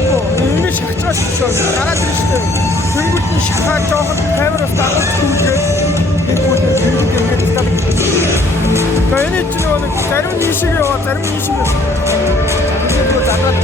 Ингээд шахаж байгаа шүү дээ. Гараад ирж шүү дээ. Тэнгүүд нь шахаад жоохон камераас дагуулж түлхээд нэггүүлээ тэнгүүд ингээд стадик. Тэгээ энэ чинь нэг зарим нийшиг яваа, зарим нийшиг. Тэгээд задаад